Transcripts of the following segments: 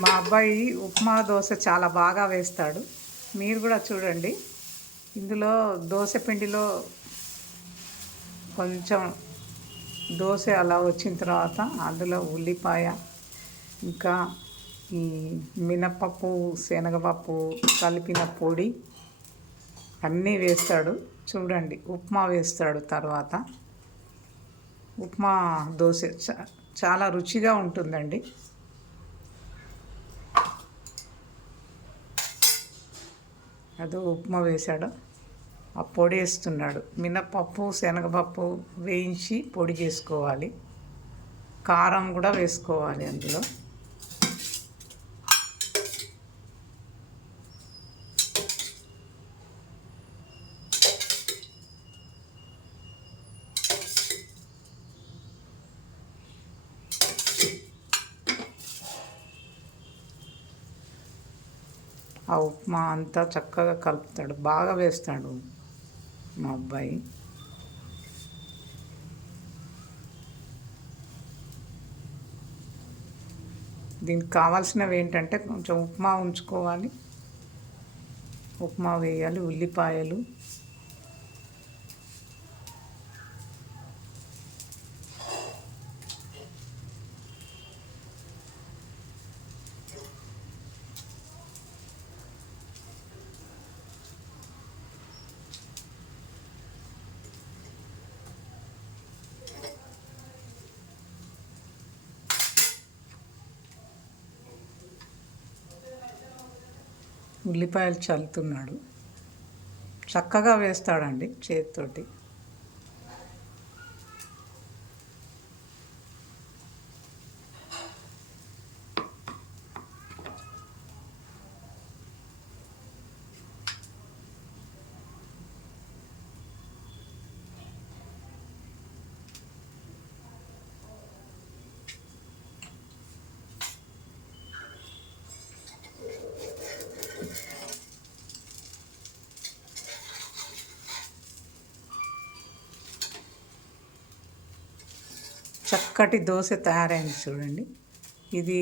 మా అబ్బాయి ఉప్మా దోశ చాలా బాగా వేస్తాడు. మీరు కూడా చూడండి. ఇందులో దోశ పిండిలో కొంచెం దోశ అలా వచ్చిన తర్వాత అందులో ఉల్లిపాయ, ఇంకా ఈ మినపప్పు, శనగపప్పు కలిపిన పొడి అన్నీ వేస్తాడు. చూడండి, ఉప్మా వేస్తాడు. తర్వాత ఉప్మా దోశ చాలా రుచిగా ఉంటుందండి. అదో ఉప్మా వేశాడు, ఆ పొడి వేస్తున్నాడు. మినపప్పు, శనగపప్పు వేయించి పొడి చేసుకోవాలి. కారం కూడా వేసుకోవాలి అందులో. ఆ ఉప్మా అంతా చక్కగా కలుపుతాడు, బాగా వేస్తాడు మా అబ్బాయి. దీనికి కావాల్సినవి ఏంటంటే కొంచెం ఉప్మా ఉంచుకోవాలి, ఉప్మా వేయాలి, ఉల్లిపాయలు, ఉల్లిపాయలు చల్లుతున్నాడు. చక్కగా వేస్తాడండి చేతితోటి. చక్కటి దోశ తయారైంది చూడండి. ఇది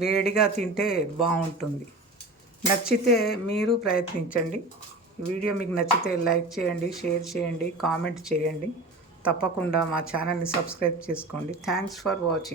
వేడిగా తింటే బాగుంటుంది. నచ్చితే మీరు ప్రయత్నించండి. వీడియో మీకు నచ్చితే లైక్ చేయండి, షేర్ చేయండి, కామెంట్ చేయండి. తప్పకుండా మా ఛానల్ని సబ్స్క్రైబ్ చేసుకోండి. Thanks for watching.